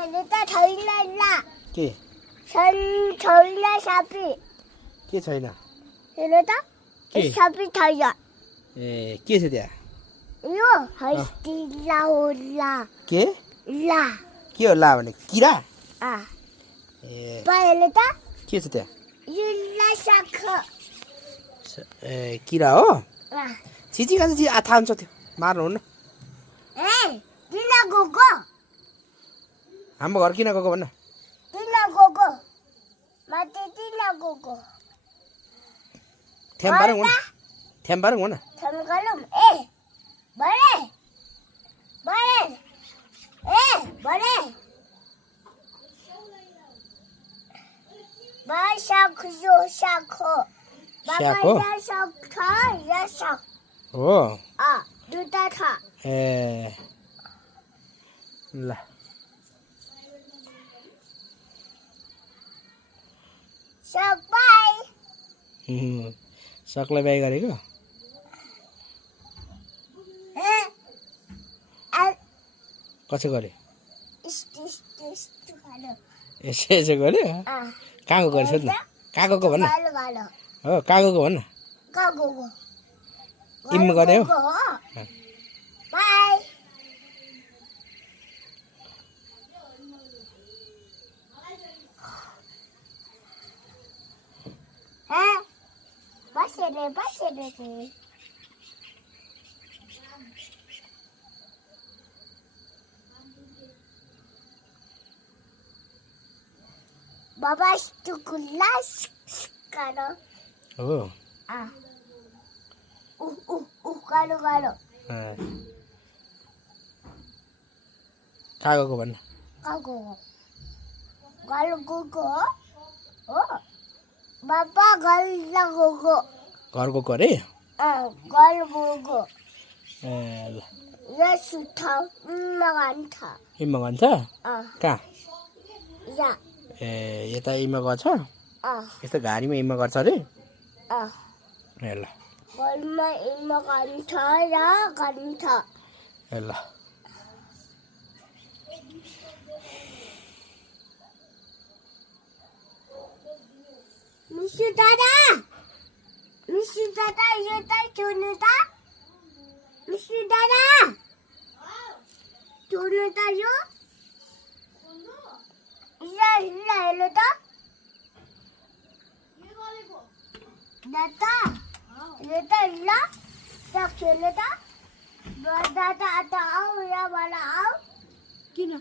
अहिले त छैन ल के छैन सापी के छैन हेर त के सापी छैन ए के छ त्यहाँ यो हस्ती ला होला के ला के हो ला भने किरा आ ए पहिले त के छ त्यहाँ यो ला साख ए किरा हो आ छिची खान्छ छि थाहा हुन्छ त्यो मार्नु हुन्न ए किन गएको हाम्रो घर किन गएको भन्न किन गएको माथि किन गएको थ्याम्बारङ हो न थ्याम्बारङ हो न थम्कलम ए बडे बडे ए बडे बा साख जो साख साख हो? बाबा साख छ या साख हो आ दुटा छ ए ल सबै सकलाई बाई गरेको ए आ कसो गर्यो इस्ट खालो यसो यसो गर्यो आ कहाँ गएको सोध्नु कहाँ गएको भन्न गालो गालो हो कहाँ गएको भन्न गएको इम्म गर्ने हो बाई बसेर बाबा स्टुकुला कालो हो आ कालो कालो कहाँ गएको भन्न काको गालो गएको हो बाबा गल्ला गएको घर गएको अरे गल गएको ए ल या सुथा मगान्छ इम्मा भन्छ कहाँ या ए यता इम्मा गर्छ आ यस्तो घारीमा इम्मा गर्छ अरे आ ए ल गलमा इम्मा गान्छ या गान्छ ए ल मिसु दादा यता छोड्नु त मिसु दादा छोड्नु त यो हेर्नु त दादा यो त ल खेल्नु त दादा आऊ यहाँ आऊ किन